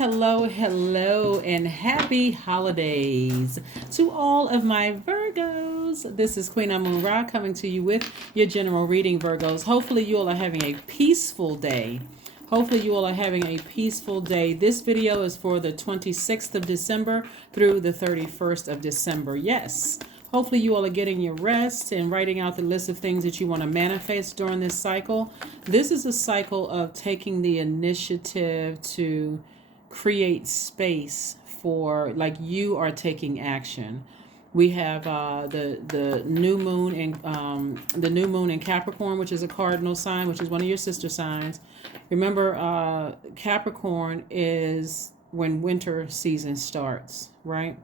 hello, and happy holidays to all of my Virgos. This is Queen Amun Ra coming to you with your general reading, Virgos. Hopefully, you all are having a peaceful day. This video is for the 26th of December through the 31st of December. Yes. Hopefully you all are getting your rest and writing out the list of things that you want to manifest during this cycle. This is a cycle of taking the initiative to create space for, like, you are taking action. We have the new moon in Capricorn, which is a cardinal sign, which is one of your sister signs. Remember, Capricorn is when winter season starts, right?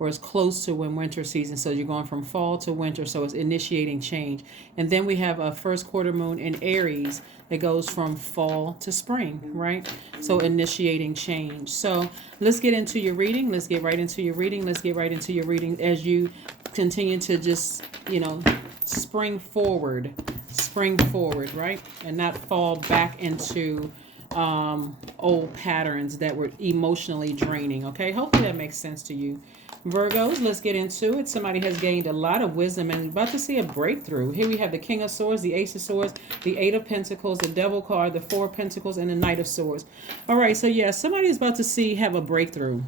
Or it's close to when winter season. So you're going from fall to winter. So it's initiating change. And then we have a first quarter moon in Aries that goes from fall to spring, right? So initiating change. So let's get into your reading. Let's get right into your reading as you continue to just, spring forward, right? And not fall back into old patterns that were emotionally draining. Okay, hopefully that makes sense to you. Virgos, let's get into it. Somebody has gained a lot of wisdom and is about to see a breakthrough. Here we have the King of Swords, the Ace of Swords, the Eight of Pentacles, the Devil card, the Four of Pentacles, and the Knight of Swords. All right, so yeah, somebody is about to have a breakthrough.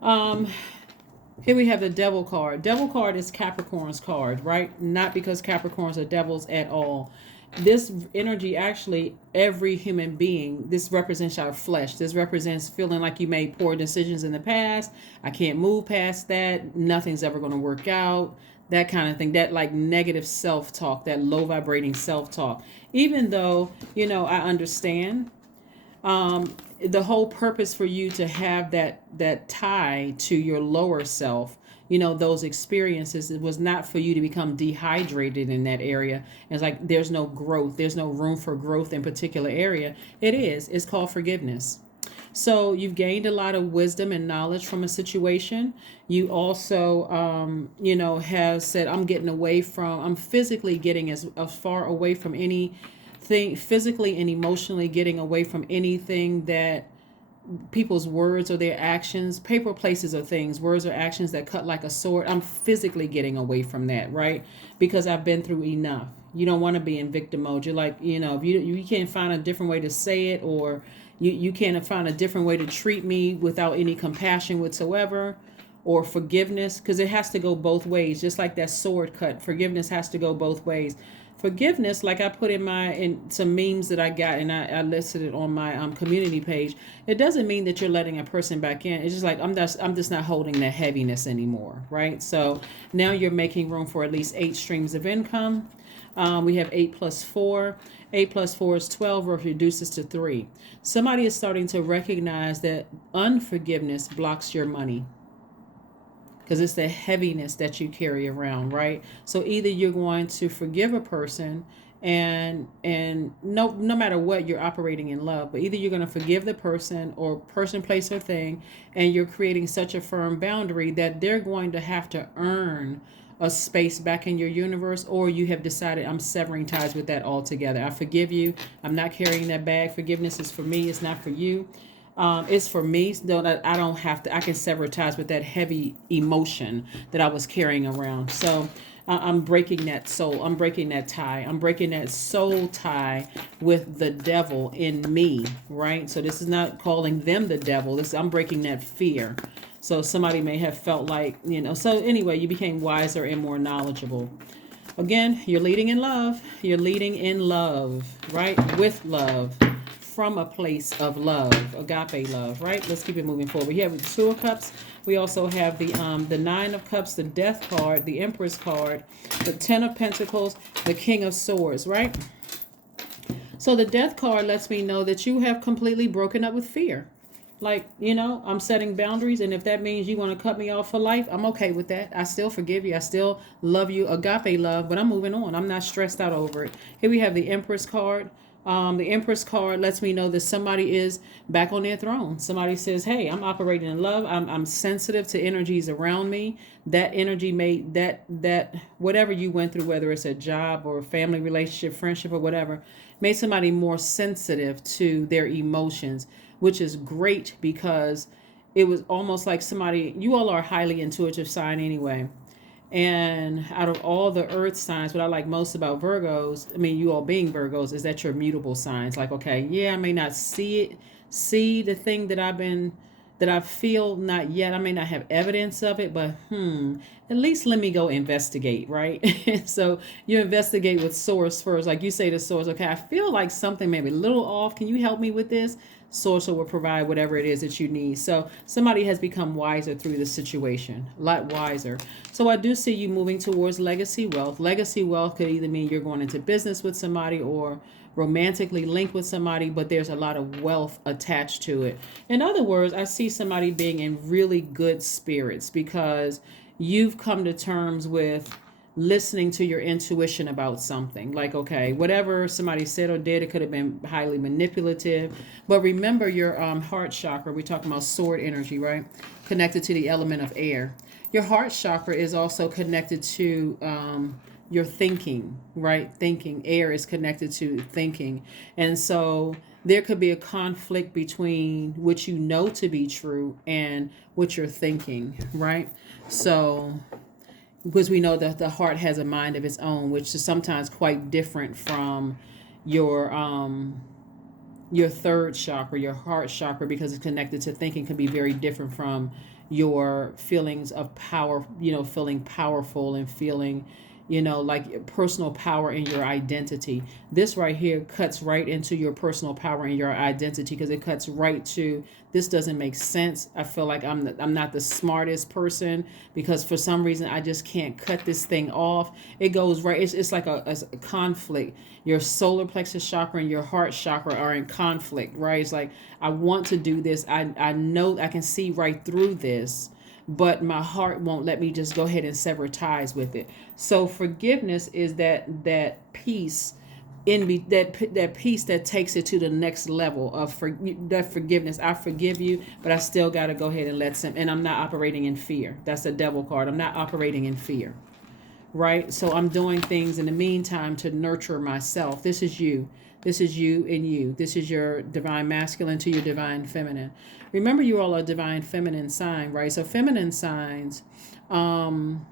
Here we have the Devil card. Devil card is Capricorn's card, right? Not because Capricorns are devils at all. This energy, actually, every human being, this represents our flesh. This represents feeling like you made poor decisions in the past. I can't move past that. Nothing's ever going to work out. That kind of thing. That, like, negative self-talk, that low vibrating self-talk. Even though, I understand the whole purpose for you to have that tie to your lower self, those experiences, it was not for you to become dehydrated in that area. It's like there's no growth. There's no room for growth in particular area. It's called forgiveness. So you've gained a lot of wisdom and knowledge from a situation. You also, have said, I'm physically getting as far away from anything, physically and emotionally getting away from anything that people's words or their actions, paper, places, or things, words or actions that cut like a sword. I'm physically getting away from that, right? Because I've been through enough. You don't want to be in victim mode. You're like, if you can't find a different way to say it, or you can't find a different way to treat me without any compassion whatsoever, or forgiveness, because it has to go both ways. Just like that sword cut, forgiveness has to go both ways. Forgiveness, like I put in some memes that I got, and I listed it on my community page. It doesn't mean that you're letting a person back in. It's just like I'm just not holding that heaviness anymore, right? So now you're making room for at least 8 streams of income. We have 8 plus 4. 8 plus 4 is 12, or reduces to 3. Somebody is starting to recognize that unforgiveness blocks your money, because it's the heaviness that you carry around, right? So either you're going to forgive a person, and no matter what, you're operating in love, but either you're going to forgive the person or person, place, or thing, and you're creating such a firm boundary that they're going to have to earn a space back in your universe, or you have decided, I'm severing ties with that altogether. I forgive you. I'm not carrying that bag. Forgiveness is for me. It's not for you. It's for me, so that I don't have to, I can sever ties with that heavy emotion that I was carrying around. So I'm breaking that soul. I'm breaking that tie. I'm breaking that soul tie with the devil in me, right? So this is not calling them the devil. I'm breaking that fear. So somebody may have felt like, so anyway, you became wiser and more knowledgeable. Again, you're leading in love. You're leading in love, right? With love. From a place of love, agape love, right? Let's keep it moving forward. We have the 2 of Cups. We also have the 9 of Cups, the Death card, the Empress card, the 10 of Pentacles, the King of Swords, right? So the Death card lets me know that you have completely broken up with fear. Like, I'm setting boundaries, and if that means you want to cut me off for life, I'm okay with that. I still forgive you. I still love you, agape love, but I'm moving on. I'm not stressed out over it. Here we have the Empress card. The Empress card lets me know that somebody is back on their throne. Somebody says, hey, I'm operating in love. I'm sensitive to energies around me. That energy made that whatever you went through, whether it's a job or a family relationship, friendship, or whatever, made somebody more sensitive to their emotions. which is great because it was almost like somebody, you all are a highly intuitive sign anyway. And out of all the earth signs, what I like most about Virgos, I mean, you all being Virgos, is that you're mutable signs. Like, okay, yeah, I may not see the thing that I feel not yet. I may not have evidence of it, but at least let me go investigate, right? So you investigate with source first. Like you say to source, okay, I feel like something maybe a little off. Can you help me with this? Source will provide whatever it is that you need. So somebody has become wiser through the situation, a lot wiser. So I do see you moving towards legacy wealth. Legacy wealth could either mean you're going into business with somebody or romantically linked with somebody, but there's a lot of wealth attached to it. In other words, I see somebody being in really good spirits because you've come to terms with listening to your intuition about something. Like, okay, whatever somebody said or did, it could have been highly manipulative. But remember your heart chakra, we're talking about sword energy, right? Connected to the element of air. Your heart chakra is also connected to your thinking, right? Thinking. Air is connected to thinking. And so there could be a conflict between what you know to be true and what you're thinking, right? So because we know that the heart has a mind of its own, which is sometimes quite different from your third chakra, your heart chakra, because it's connected to thinking, can be very different from your feelings of power, feeling powerful and feeling, like personal power in your identity. This right here cuts right into your personal power and your identity because it cuts right to, this doesn't make sense. I feel like I'm not the smartest person because for some reason I just can't cut this thing off. It goes right. It's like a conflict. Your solar plexus chakra and your heart chakra are in conflict, right? It's like, I want to do this. I know I can see right through this, but my heart won't let me just go ahead and sever ties with it. So forgiveness is that peace that peace that takes it to the next level of that forgiveness. I forgive you, but I still got to go ahead and let some, and I'm not operating in fear. That's a devil card. I'm not operating in fear, right? So I'm doing things in the meantime to nurture myself. This is you. This is you and you. This is your divine masculine to your divine feminine. Remember, you all are divine feminine sign, right? So feminine signs belong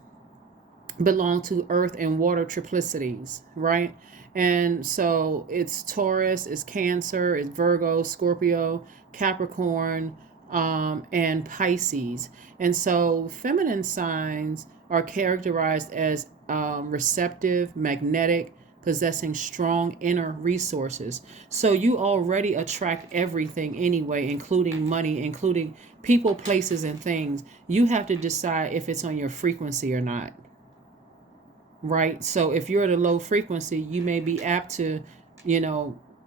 to earth and water triplicities, right? And so it's Taurus, it's Cancer, it's Virgo, Scorpio, Capricorn, and Pisces. And so feminine signs are characterized as receptive, magnetic, possessing strong inner resources. So you already attract everything anyway, including money, including people, places, and things. You have to decide if it's on your frequency or not. Right? So if you're at a low frequency, you may be apt to,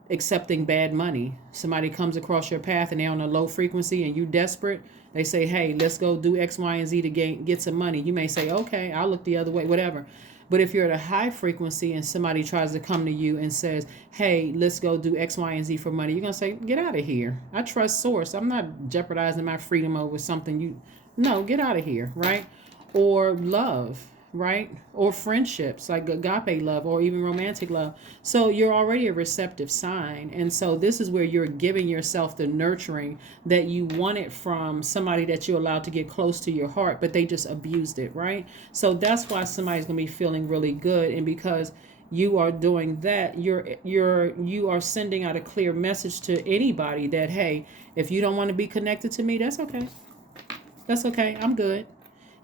accepting bad money. Somebody comes across your path and they're on a low frequency and you desperate. They say, hey, let's go do X, Y, and Z to get some money. You may say, okay, I'll look the other way, whatever. But if you're at a high frequency and somebody tries to come to you and says, hey, let's go do X, Y, and Z for money, you're going to say, get out of here. I trust source. I'm not jeopardizing my freedom over something no, get out of here, right? Or love, right? Or friendships like agape love or even romantic love. So you're already a receptive sign. And so this is where you're giving yourself the nurturing that you wanted from somebody that you allowed to get close to your heart, but they just abused it, right? So that's why somebody's going to be feeling really good. And because you are doing that, you are sending out a clear message to anybody that, hey, if you don't want to be connected to me, that's okay. That's okay. I'm good.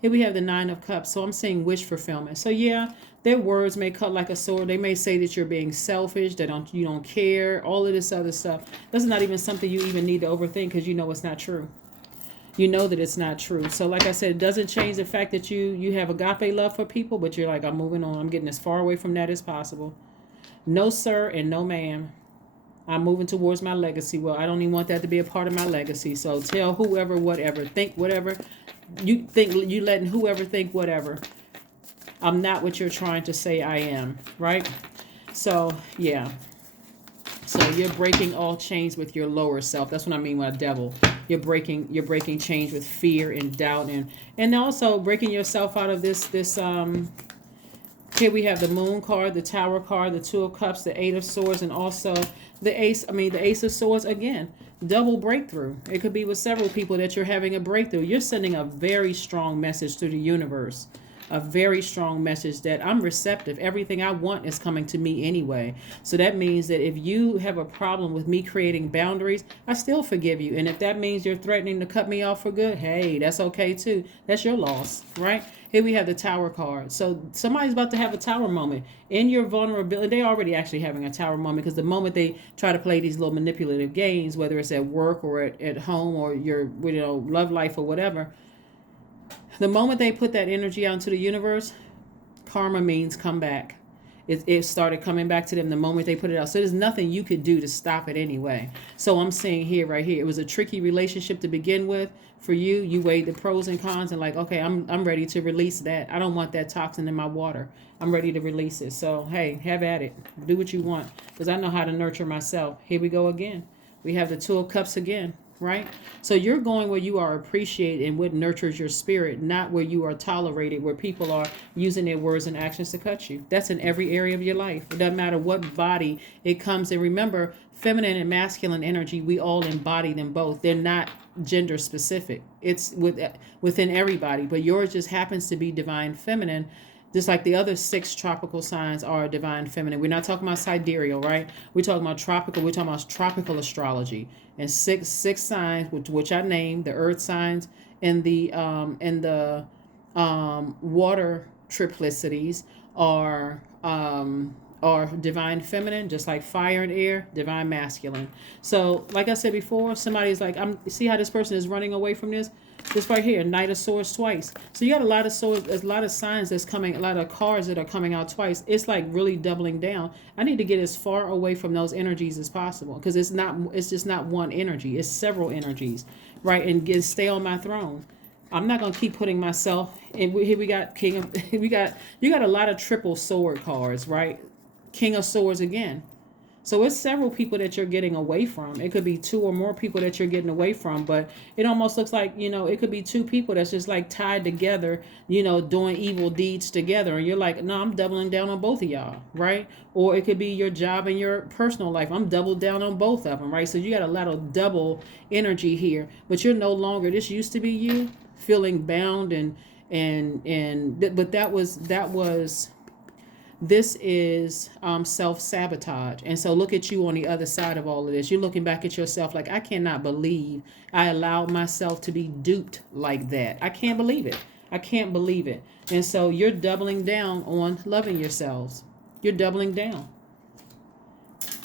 Here we have the 9 of Cups. So I'm saying wish fulfillment. So yeah, their words may cut like a sword. They may say that you're being selfish, that you don't care, all of this other stuff. That's not even something you even need to overthink because you know it's not true. You know that it's not true. So like I said, it doesn't change the fact that you have agape love for people, but you're like, I'm moving on. I'm getting as far away from that as possible. No, sir, and no, ma'am. I'm moving towards my legacy. Well, I don't even want that to be a part of my legacy. So tell whoever, whatever, think whatever. You think you letting whoever think whatever. I'm not what you're trying to say I am, right? So, yeah. So you're breaking all chains with your lower self. That's what I mean by devil. You're breaking chains with fear and doubt and also breaking yourself out of this Here we have the Moon card, the Tower card, the Two of Cups, the Eight of Swords, and also the Ace of Swords again. Double breakthrough. It could be with several people that you're having a breakthrough. You're sending a very strong message to the universe. A very strong message that I'm receptive. Everything I want is coming to me anyway. So that means that if you have a problem with me creating boundaries, I still forgive you. And if that means you're threatening to cut me off for good, hey, that's okay too. That's your loss, right? Here we have the Tower card. So somebody's about to have a Tower moment. In your vulnerability, they're already actually having a Tower moment, because the moment they try to play these little manipulative games, whether it's at work or at home or your love life or whatever, the moment they put that energy out into the universe, karma means come back. It started coming back to them the moment they put it out. So there's nothing you could do to stop it anyway. So I'm saying here, right here, it was a tricky relationship to begin with. For you, you weighed the pros and cons and like, okay, I'm ready to release that. I don't want that toxin in my water. I'm ready to release it. So, hey, have at it. Do what you want, because I know how to nurture myself. Here we go again. We have the Two of Cups again. Right? So you're going where you are appreciated and what nurtures your spirit, not where you are tolerated, where people are using their words and actions to cut you. That's in every area of your life. It doesn't matter what body it comes in. Remember, feminine and masculine energy, we all embody them both. They're not gender specific. It's within everybody, but yours just happens to be divine feminine. Just like the other 6 tropical signs are divine feminine. We're not talking about sidereal, right? We're talking about tropical. We're talking about tropical astrology. And six signs, which I named, the earth signs and the water triplicities are divine feminine, just like fire and air, divine masculine. So, like I said before, somebody's like, see how this person is running away from this? This right here, Knight of Swords twice. So you got a lot of swords, there's a lot of signs that's coming, a lot of cards that are coming out twice. It's like really doubling down. I need to get as far away from those energies as possible, because it's just not one energy. It's several energies, right? And stay on my throne. I'm not gonna keep putting myself. And here we got King of. You got a lot of triple sword cards, right? King of Swords again. So it's several people that you're getting away from. It could be 2 or more people that you're getting away from, but it almost looks like, it could be 2 people that's just like tied together, doing evil deeds together. And you're like, no, I'm doubling down on both of y'all, right? Or it could be your job and your personal life. I'm doubled down on both of them, right? So you got a lot of double energy here, but you're no longer, this used to be you feeling bound but this is self-sabotage. And so look at you on the other side of all of this. You're looking back at yourself like, I cannot believe I allowed myself to be duped like that. I can't believe it. I can't believe it. And so you're doubling down on loving yourselves. You're doubling down.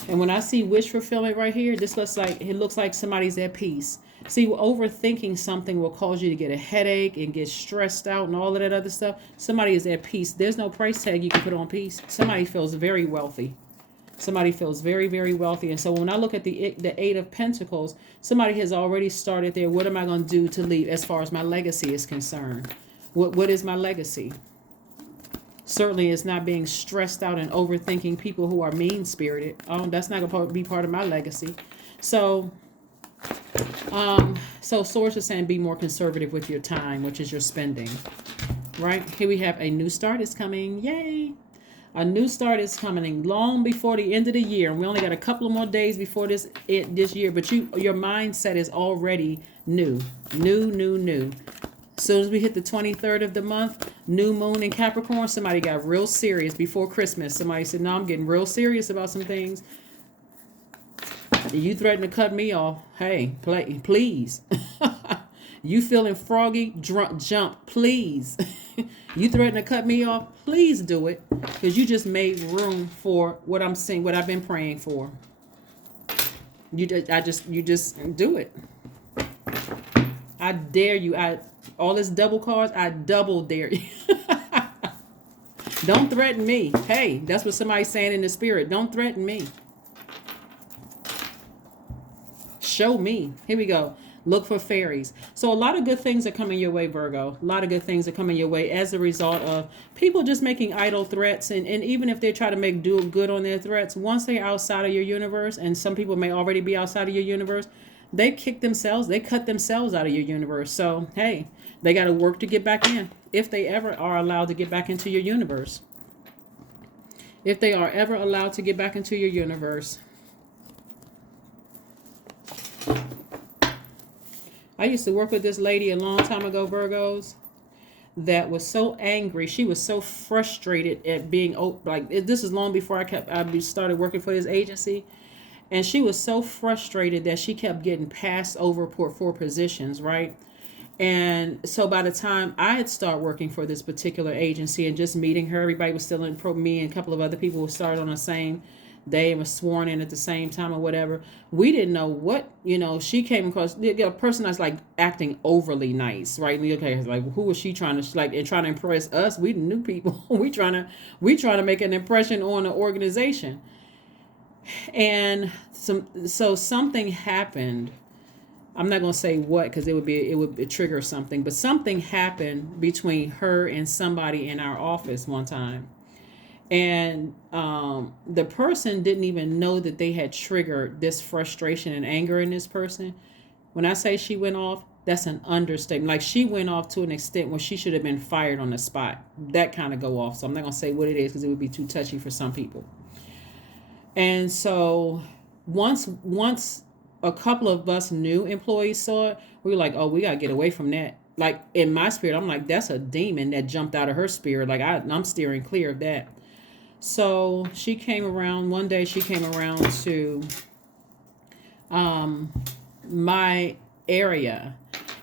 And when I see wish fulfillment right here, it looks like somebody's at peace. See, overthinking something will cause you to get a headache and get stressed out and all of that other stuff. Somebody is at peace. There's no price tag you can put on peace. Somebody feels very wealthy. Somebody feels very, very wealthy. And so when I look at the 8 of Pentacles, somebody has already started there. What am I going to do to leave as far as my legacy is concerned? What is my legacy? Certainly it's not being stressed out and overthinking people who are mean-spirited. That's not going to be part of my legacy. So Source is saying be more conservative with your time, which is your spending. Right? Here we have a new start is coming. Yay! A new start is coming long before the end of the year. And we only got a couple of more days before this year, but your mindset is already new. New. As soon as we hit the 23rd of the month, new moon in Capricorn, somebody got real serious before Christmas. Somebody said, no, I'm getting real serious about some things. You threaten to cut me off. Hey, please. You feeling froggy? Jump, please. You threaten to cut me off? Please do it. Because you just made room for what I'm saying, what I've been praying for. You just do it. I dare you. All this double cards, I double dare you. Don't threaten me. Hey, that's what somebody's saying in the spirit. Don't threaten me. Show me. Here we go. Look for fairies. So a lot of good things are coming your way, Virgo. A lot of good things are coming your way as a result of people just making idle threats. And even if they try to do good on their threats, once they're outside of your universe, and some people may already be outside of your universe, they cut themselves out of your universe. So, hey, they got to work to get back in if they ever are allowed to get back into your universe. if they are ever allowed to get back into your universe. I used to work with this lady a long time ago, Virgos, that was so angry. She was so frustrated at being like, this is long before I started working for this agency. And she was so frustrated that she kept getting passed over for positions, right? And so by the time I had started working for this particular agency and just meeting her, everybody was still in me and a couple of other people who started on the same day and was sworn in at the same time or whatever. We didn't know what, she came across a person that's like acting overly nice, right? And okay, like who was she trying to and trying to impress us? We new people. we trying to make an impression on the organization. And so something happened. I'm not going to say what, because it would trigger something, but something happened between her and somebody in our office one time. And the person didn't even know that they had triggered this frustration and anger in this person. When I say she went off, that's an understatement. Like, she went off to an extent where she should have been fired on the spot. That kind of go off. So I'm not going to say what it is, because it would be too touchy for some people. And so once a couple of us new employees saw it, we were like, oh, we got to get away from that. Like, in my spirit, I'm like, that's a demon that jumped out of her spirit. Like, I'm steering clear of that. So she came around, one day she came around to my area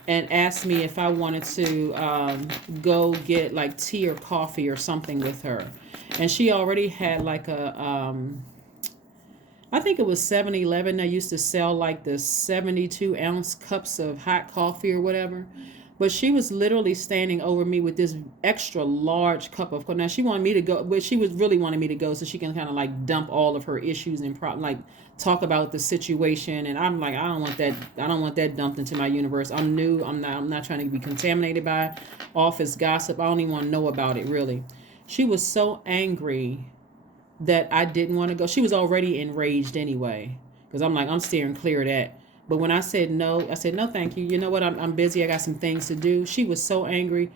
and asked me if I wanted to go get like tea or coffee or something with her. And she already had like I think it was 7-Eleven that used to sell like the 72-ounce cups of hot coffee or whatever. But she was literally standing over me with this extra large cup of coffee. Now, she wanted me to go, but she was really wanting me to go so she can kind of like dump all of her issues and like talk about the situation. And I'm like, I don't want that dumped into my universe. I'm new. I'm not trying to be contaminated by office gossip. I don't even want to know about it, really. She was so angry that I didn't want to go. She was already enraged anyway, because I'm like, I'm steering clear of that. But when I said no, thank you. You know what? I'm busy. I got some things to do. She was so angry.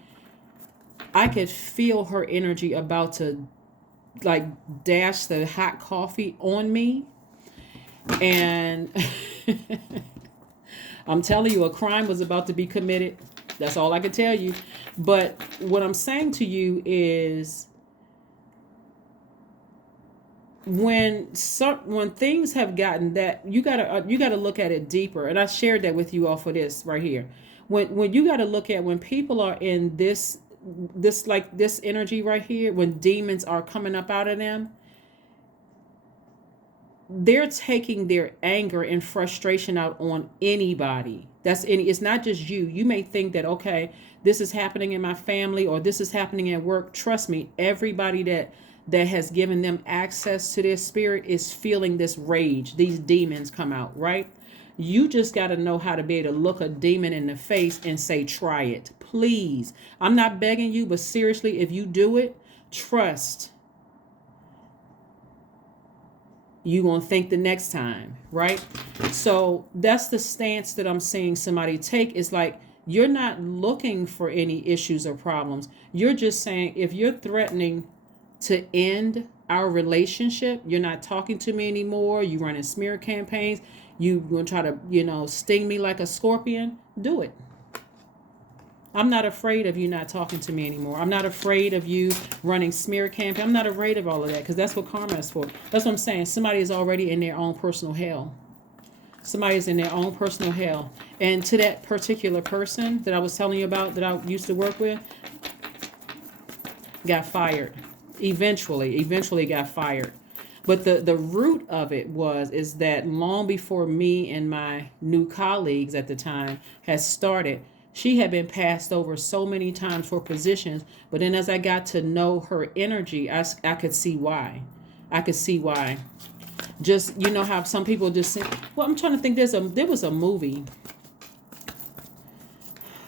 I could feel her energy about to like dash the hot coffee on me. And I'm telling you, a crime was about to be committed. That's all I can tell you. But what I'm saying to you is, when things have gotten that, you gotta look at it deeper. And I shared that with you all for this right here. When you gotta look at when people are in this energy right here, when demons are coming up out of them, they're taking their anger and frustration out on anybody. It's not just you. You may think that, okay, this is happening in my family or this is happening at work. Trust me, everybody that has given them access to their spirit is feeling this rage. These demons come out, right? You just got to know how to be able to look a demon in the face and say, try it, please. I'm not begging you, but seriously, if you do it, trust you're going to think the next time, right? So that's the stance that I'm seeing somebody take. Is like, you're not looking for any issues or problems. You're just saying, if you're threatening to end our relationship, you're not talking to me anymore, you running smear campaigns, you going to try to, sting me like a scorpion, do it. I'm not afraid of you not talking to me anymore. I'm not afraid of you running smear campaign. I'm not afraid of all of that, because that's what karma is for. That's what I'm saying. Somebody is already in their own personal hell. Somebody is in their own personal hell. And to that particular person that I was telling you about, that I used to work with, got fired. Eventually got fired. But the root of it is that long before me and my new colleagues at the time had started, she had been passed over so many times for positions. But then as I got to know her energy, I could see why. Just, how some people just say, well, I'm trying to think, there was a movie.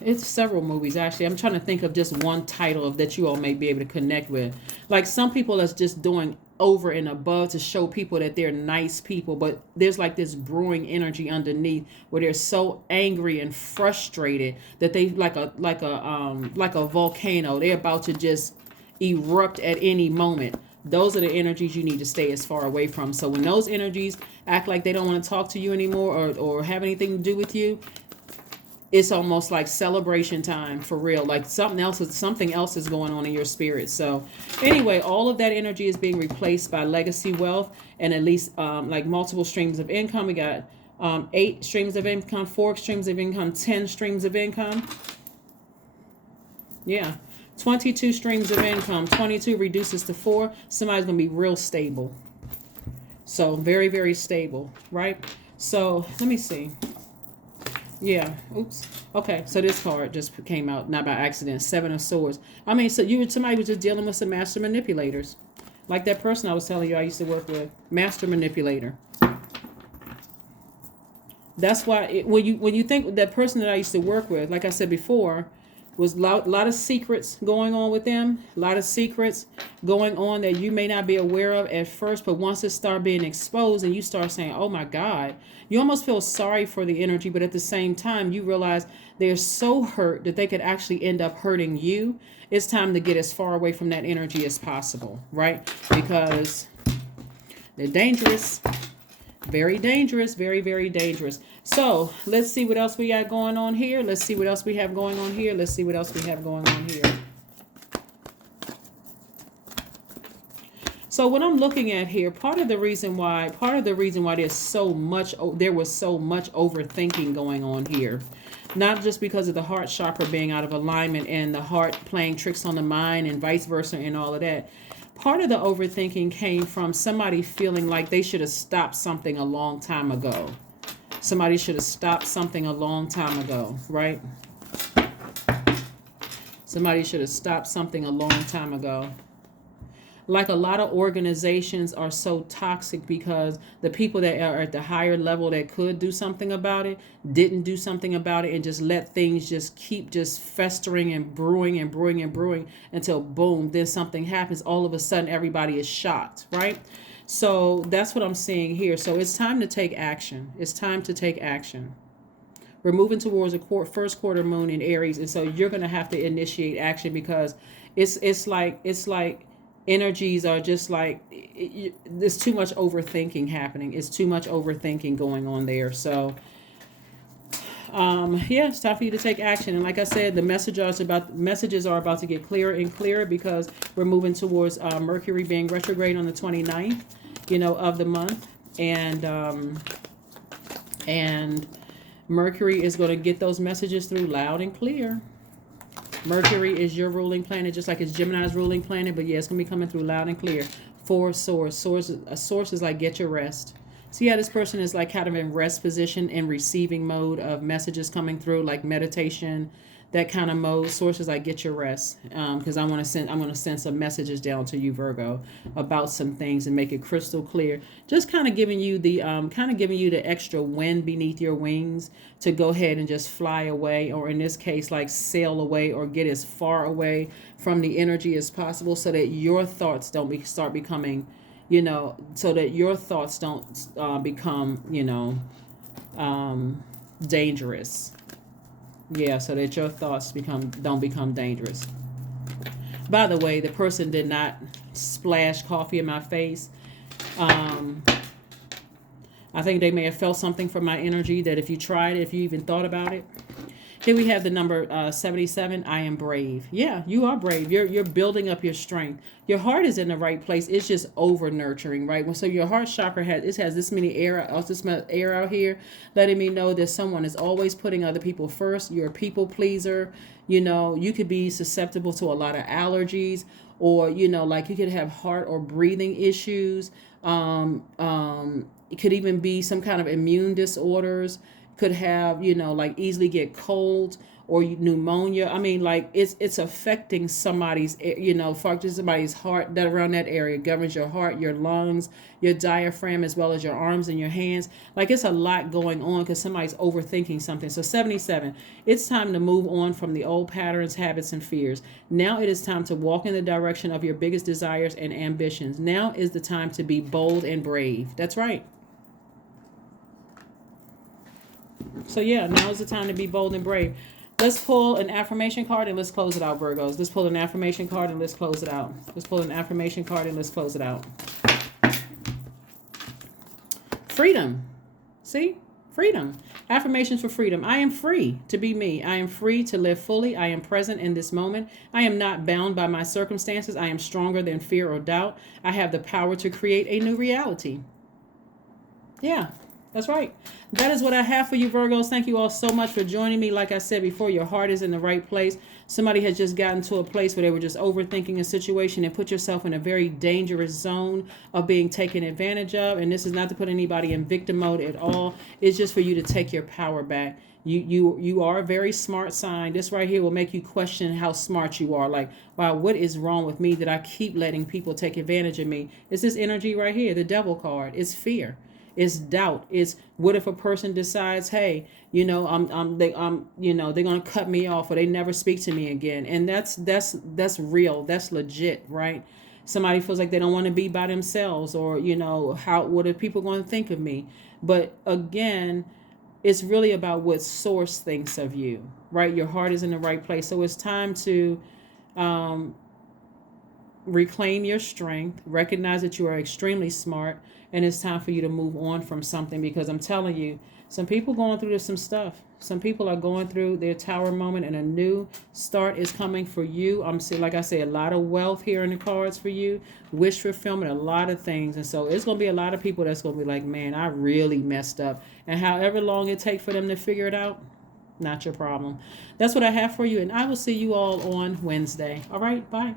It's several movies, actually. I'm trying to think of just one title that you all may be able to connect with. Like, some people that's just doing over and above to show people that they're nice people, but there's like this brewing energy underneath where they're so angry and frustrated that they like a volcano. They're about to just erupt at any moment. those are the energies you need to stay as far away from. So when those energies act like they don't want to talk to you anymore, or have anything to do with you, it's almost like celebration time for real. Like something else is going on in your spirit. So anyway, all of that energy is being replaced by legacy wealth, and at least like multiple streams of income. We got 8 streams of income, 4 streams of income, 10 streams of income. Yeah. 22 streams of income. 22 reduces to 4. Somebody's going to be real stable. So very, very stable, right? So let me see. Yeah. Oops. Okay. So this card just came out, not by accident. 7 of Swords. I mean, so somebody was just dealing with some master manipulators, like that person I was telling you I used to work with. Master manipulator. That's why when you think that person that I used to work with, like I said before, was a lot of secrets going on with them. A lot of secrets going on that you may not be aware of at first, but once it start being exposed and you start saying, oh my God, you almost feel sorry for the energy, but at the same time, you realize they're so hurt that they could actually end up hurting you. It's time to get as far away from that energy as possible, right? Because they're dangerous. Very dangerous, very, very dangerous. So let's see what else we got going on here. Let's see what else we have going on here. Let's see what else we have going on here. So what I'm looking at here, part of the reason why there was so much overthinking going on here, not just because of the heart chakra being out of alignment and the heart playing tricks on the mind and vice versa and all of that. Part of the overthinking came from somebody feeling like they should have stopped something a long time ago. Somebody should have stopped something a long time ago, right? Somebody should have stopped something a long time ago. Like a lot of organizations are so toxic because the people that are at the higher level that could do something about it didn't do something about it and just let things just keep just festering and brewing and brewing and brewing until boom, then something happens. All of a sudden everybody is shocked, right? So that's what I'm seeing here. So it's time to take action. It's time to take action. We're moving towards a first quarter moon in Aries, and so you're going to have to initiate action because it's like energies are just like, there's too much overthinking happening. It's too much overthinking going on there. So, yeah, it's time for you to take action. And like I said, the messages are about to get clearer and clearer because we're moving towards Mercury being retrograde on the 29th, of the month. And Mercury is going to get those messages through loud and clear. Mercury is your ruling planet, just like it's Gemini's ruling planet, but yeah, it's going to be coming through loud and clear. 4 Swords. A source is like get your rest. So yeah, this person is like kind of in rest position, in receiving mode of messages coming through, like meditation, that kind of mode. Sources like get your rest, because I'm going to send some messages down to you, Virgo, about some things and make it crystal clear. Just kind of giving you the extra wind beneath your wings to go ahead and just fly away, or in this case, like sail away or get as far away from the energy as possible, so that your thoughts don't start becoming, so that your thoughts don't become, dangerous. Yeah, so that your thoughts don't become dangerous. By the way, the person did not splash coffee in my face. I think they may have felt something from my energy, that if you tried it, if you even thought about it. Here we have the number 77. I am brave. Yeah, you are brave. You're building up your strength. Your heart is in the right place. It's just over nurturing, right? So your heart chakra has this many air out here, letting me know that someone is always putting other people first. You're a people pleaser. You could be susceptible to a lot of allergies, or like you could have heart or breathing issues. It could even be some kind of immune disorders. Could have, like easily get cold or pneumonia. I mean, like it's affecting somebody's, somebody's heart. That around that area governs your heart, your lungs, your diaphragm, as well as your arms and your hands. Like it's a lot going on because somebody's overthinking something. So 77, it's time to move on from the old patterns, habits, and fears. Now it is time to walk in the direction of your biggest desires and ambitions. Now is the time to be bold and brave. That's right. So yeah, now is the time to be bold and brave. Let's pull an affirmation card and let's close it out, Virgos. Let's pull an affirmation card and let's close it out. Let's pull an affirmation card and let's close it out. Freedom. See? Freedom. Affirmations for freedom. I am free to be me. I am free to live fully. I am present in this moment. I am not bound by my circumstances. I am stronger than fear or doubt. I have the power to create a new reality. Yeah. That's right. That is what I have for you, Virgos. Thank you all so much for joining me. Like I said before, your heart is in the right place. Somebody has just gotten to a place where they were just overthinking a situation and put yourself in a very dangerous zone of being taken advantage of. And this is not to put anybody in victim mode at all. It's just for you to take your power back. You are a very smart sign. This right here will make you question how smart you are. Like, wow, what is wrong with me that I keep letting people take advantage of me? It's this energy right here, the devil card. It's fear. It's doubt. It's what if a person decides, hey, they're gonna cut me off or they never speak to me again. And that's real. That's legit, right? Somebody feels like they don't want to be by themselves, or what are people going to think of me? But again, it's really about what source thinks of you, right? Your heart is in the right place. So it's time to reclaim your strength, recognize that you are extremely smart, and it's time for you to move on from something, because I'm telling you, some people going through some stuff. Some people are going through their tower moment, and a new start is coming for you. I'm saying, like I say, a lot of wealth here in the cards for you, wish fulfillment, a lot of things. And so it's going to be a lot of people that's going to be like, man, I really messed up. And however long it takes for them to figure it out, not your problem. That's what I have for you, and I will see you all on Wednesday. All right, bye.